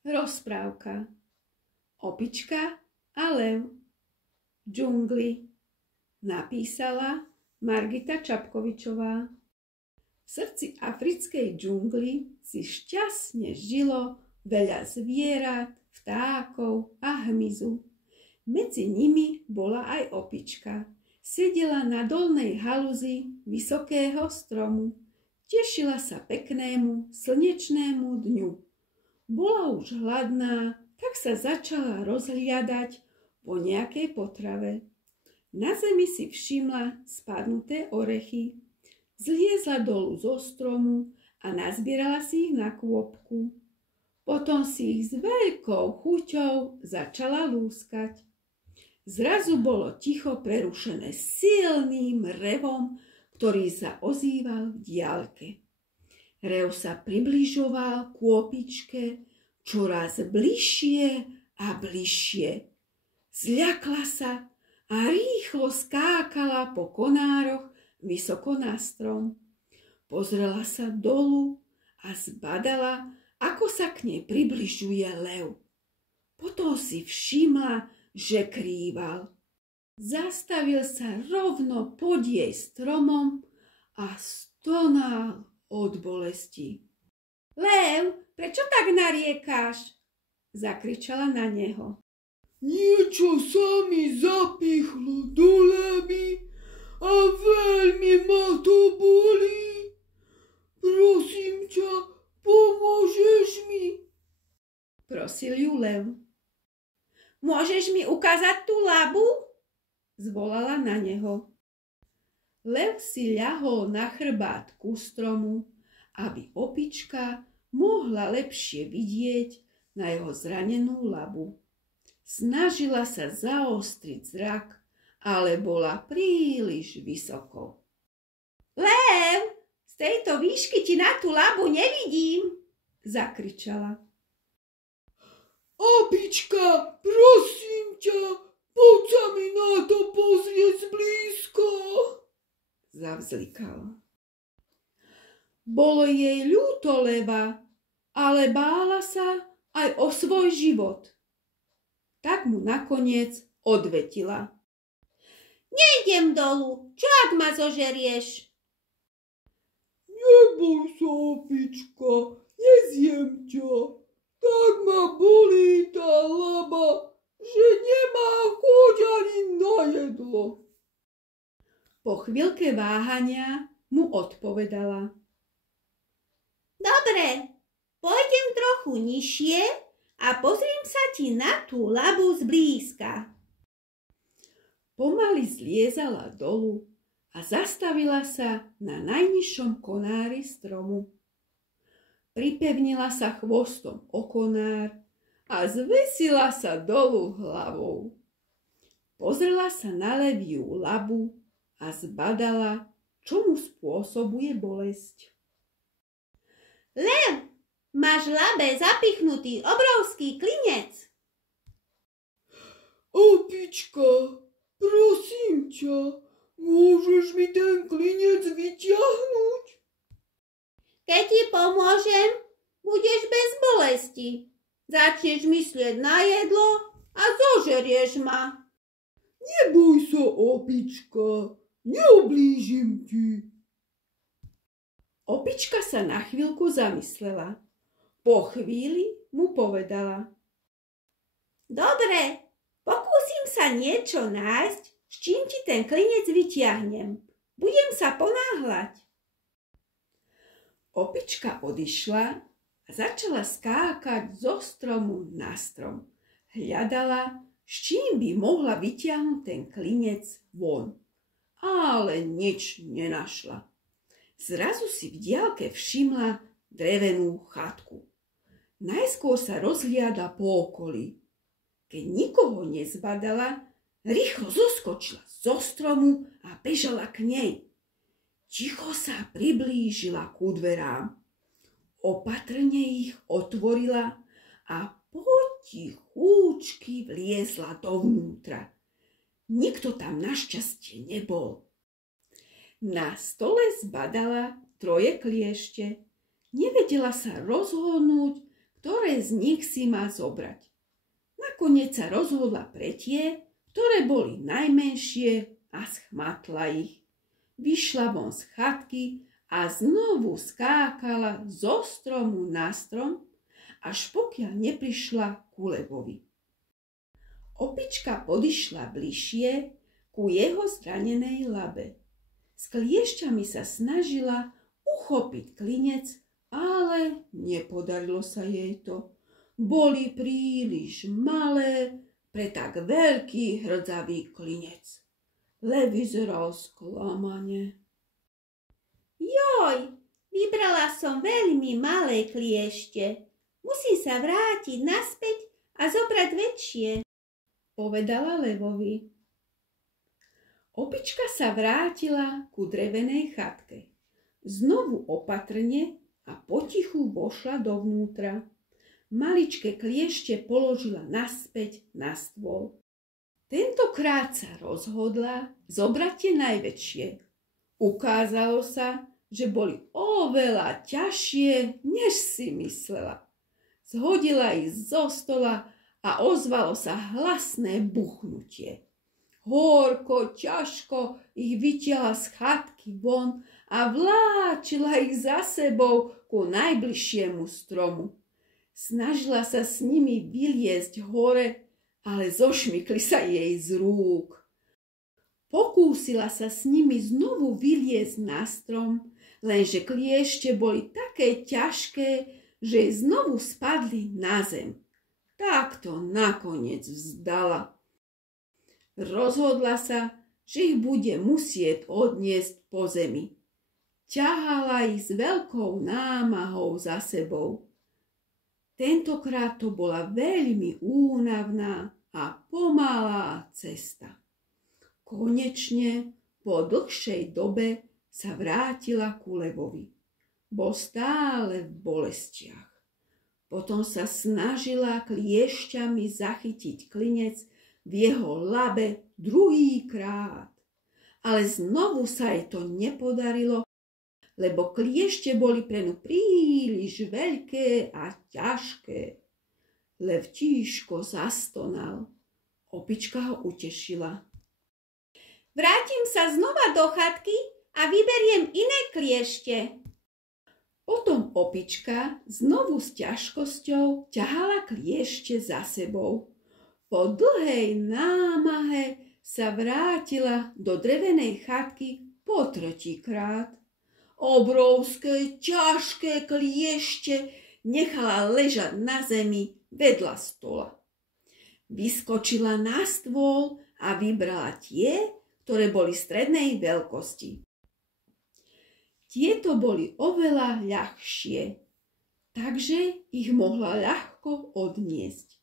Rozprávka Opička a lev v džungli. Napísala Margita Čapkovičová. V srdci africkej džungly si šťastne žilo veľa zvierat, vtákov a hmyzu. Medzi nimi bola aj opička. Sedela na dolnej haluzi vysokého stromu. Tešila sa peknému slnečnému dňu. Bola už hladná, tak sa začala rozhliadať po nejakej potrave. Na zemi si všimla spadnuté orechy. Zliezla dolu zo stromu a nazbierala si ich na kôpku. Potom si ich s veľkou chuťou začala lúskať. Zrazu bolo ticho prerušené silným revom, ktorý sa ozýval v diaľke. Rev sa približoval k opičke čoraz bližšie a bližšie. Zľakla sa a rýchlo skákala po konároch vysoko na strom. Pozrela sa dolu a zbadala, ako sa k nej približuje lev. Potom si všimla, že krýval. Zastavil sa rovno pod jej stromom a stonal od bolesti. Lev, prečo tak nariekáš? Zakričala na neho. Niečo sa mi zapichlo do ľavy a veľmi ma to bolí. Prosím ťa, pomôžeš mi? Prosil ju lev. Môžeš mi ukázať tú labu? Zvolala na neho. Lev si ľahol na chrbát ku stromu, aby opička mohla lepšie vidieť na jeho zranenú labu. Snažila sa zaostriť zrak, ale bola príliš vysoko. Lev, z tejto výšky ti na tú labu nevidím, zakričala. Opička, prosím ťa, poď sa mi na to pozrieť zblízka, zavzlikala. Bolo jej ľúto leva, ale bála sa aj o svoj život. Tak mu nakoniec odvetila. Nejdem dolu, čo ak ma zožerieš? Neboj sa, opička, nezjem ťa. Tak ma bolí tá laba, že nemám chuť ani na jedlo. Po chvíľke váhania mu odpovedala. Dobre, pôjdem trochu nižšie a pozriem sa ti na tú labu zblízka. Pomaly zliezala dolu a zastavila sa na najnižšom konári stromu. Pripevnila sa chvostom o konár a zvesila sa dolu hlavou. Pozrela sa na leviu labu a zbadala, čo mu spôsobuje bolesť. Lev, máš v labe zapichnutý obrovský klinec. Opička, prosím ťa, môžeš mi ten klinec vyťahnuť? Keď ti pomôžem, budeš bez bolesti. Začneš myslieť na jedlo a zožerieš ma. Neboj sa, opička, neublížim ti. Opička sa na chvíľku zamyslela. Po chvíli mu povedala. Dobre, pokúsim sa niečo nájsť, s čím ti ten klinec vyťahnem. Budem sa ponáhľať. Opička odišla a začala skákať zo stromu na strom. Hľadala, s čím by mohla vytiahnuť ten klinec von. Ale nič nenašla. Zrazu si v diaľke všimla drevenú chatku. Najskôr sa rozhliada po okolí. Keď nikoho nezbadala, rýchlo zoskočila zo stromu a bežala k nej. Ticho sa priblížila ku dverám. Opatrne ich otvorila a potichúčky vliezla dovnútra. Nikto tam našťastie nebol. Na stole zbadala 3 kliešte. Nevedela sa rozhodnúť, ktoré z nich si má zobrať. Nakoniec sa rozhodla pre tie, ktoré boli najmenšie a schmatla ich. Vyšla von z chatky a znovu skákala zo stromu na strom, až pokiaľ neprišla ku levovi. Opička podišla bližšie ku jeho zranenej labe. S kliešťami sa snažila uchopiť klinec, ale nepodarilo sa jej to. Boli príliš malé pre tak veľký hrdzavý klinec. Lev vyzeral sklamane. Joj, vybrala som veľmi malé kliešte. Musím sa vrátiť naspäť a zobrať väčšie, povedala levovi. Opička sa vrátila ku drevenej chatke. Znovu opatrne a potichu vošla dovnútra. Maličké kliešte položila naspäť na stôl. Tentokrát sa rozhodla zobrať tie najväčšie. Ukázalo sa, že boli oveľa ťažšie, než si myslela. Zhodila ich zo stola a ozvalo sa hlasné buchnutie. Horko, ťažko ich vytiahla z chatky von a vláčila ich za sebou ku najbližšiemu stromu. Snažila sa s nimi vyliezť hore, ale zošmykli sa jej z rúk. Pokúsila sa s nimi znovu vyliezť na strom, lenže kliešte boli také ťažké, že znovu spadli na zem. Tak to nakoniec vzdala. Rozhodla sa, že ich bude musieť odniesť po zemi. Ťahala ich s veľkou námahou za sebou. Tentokrát to bola veľmi únavná a pomalá cesta. Konečne po dlhšej dobe sa vrátila ku levovi. Bol stále v bolestiach. Potom sa snažila kliešťami zachytiť klinec v jeho labe druhýkrát. Ale znovu sa jej to nepodarilo, lebo kliešte boli pre ňu príliš veľké a ťažké. Lev tížko zastonal. Opička ho utešila. Vrátim sa znova do chatky a vyberiem iné kliešte. Potom opička znovu s ťažkosťou ťahala kliešte za sebou. Po dlhej námahe sa vrátila do drevenej chatky po tretíkrát. Obrovské, ťažké kliešte nechala ležať na zemi vedľa stola. Vyskočila na stôl a vybrala tie, ktoré boli strednej veľkosti. Tieto boli oveľa ľahšie, takže ich mohla ľahko odniesť.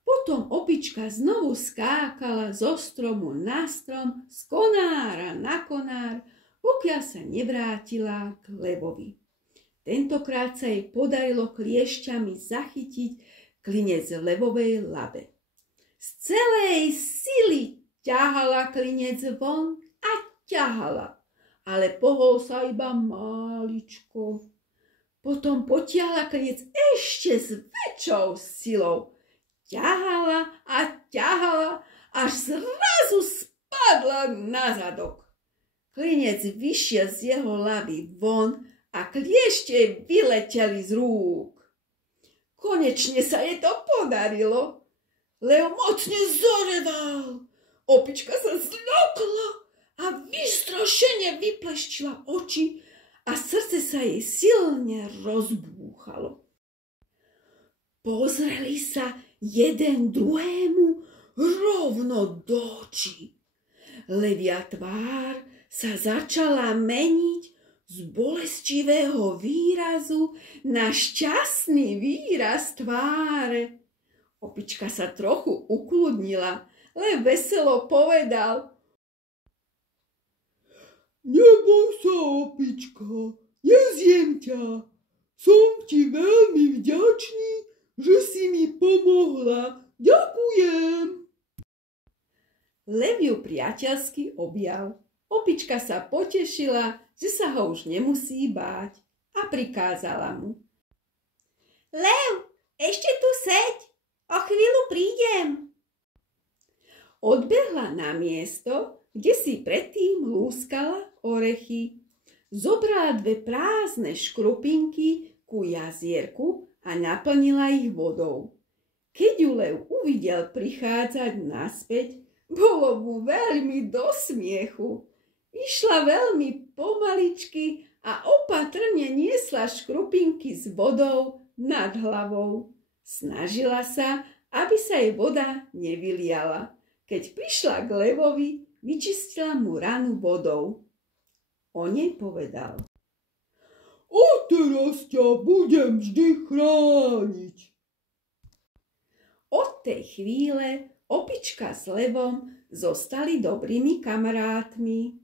Potom opička znovu skákala zo stromu na strom, z konára na konár, pokiaľ sa nevrátila k levovi. Tentokrát sa jej podarilo kliešťami zachytiť klinec v levovej labe. Z celej sily ťahala klinec von a ťahala, ale pohol sa iba máličko. Potom potiahla klinec ešte s väčšou silou. Ťahala a ťahala, až zrazu spadla na zadok. Klinec vyšiel z jeho laby von a kliešte vyleteli z rúk. Konečne sa jej to podarilo. Lev mocne zoreval. Opička sa zľakla a vystrašene vypleštila oči a srdce sa jej silne rozbúchalo. Pozreli sa jeden druhému rovno do očí. Levia tvár sa začala meniť z bolestivého výrazu na šťastný výraz tváre. Opička sa trochu ukludnila, Lev veselo povedal: Neboj sa, opička, nezjem ťa. Som ti veľmi vďačný, že si mi pomohla. Ďakujem. Lev ju priateľsky objal. Opička sa potešila, že sa ho už nemusí báť a prikázala mu: Lev, Ešte tu seď, o chvíľu prídem. Odbehla na miesto, kde si predtým lúskala orechy. Zobrala 2 prázdne škrupinky ku jazierku a naplnila ich vodou. Keď ju lev uvidel prichádzať naspäť, bolo mu veľmi do smiechu. Išla veľmi pomaličky a opatrne niesla škrupinky s vodou nad hlavou. Snažila sa, aby sa jej voda nevyliala. Keď prišla k levovi, vyčistila mu ranu vodou. O nej povedal: A teraz ťa budem vždy chrániť. Od tej chvíle opička s levom zostali dobrými kamarátmi.